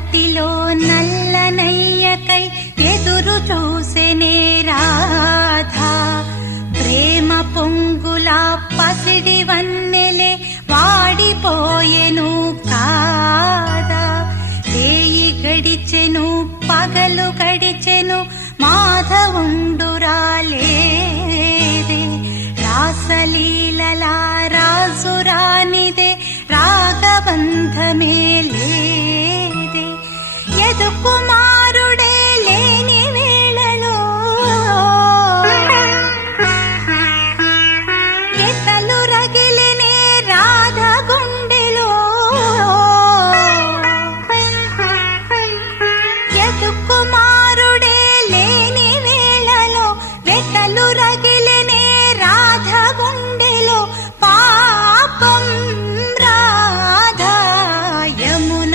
నాటిలో నల్లనయ్యకై ఎదురు చూసెనే రాధా. ప్రేమ పొంగులా పసిడి వన్నెలే వాడిపోయెను కాదా. రేయి గడిచెను పగలు గడిచెను మాధవుండురాలేదే. రాసలీలలా రాజురానిదే రాగబంధమే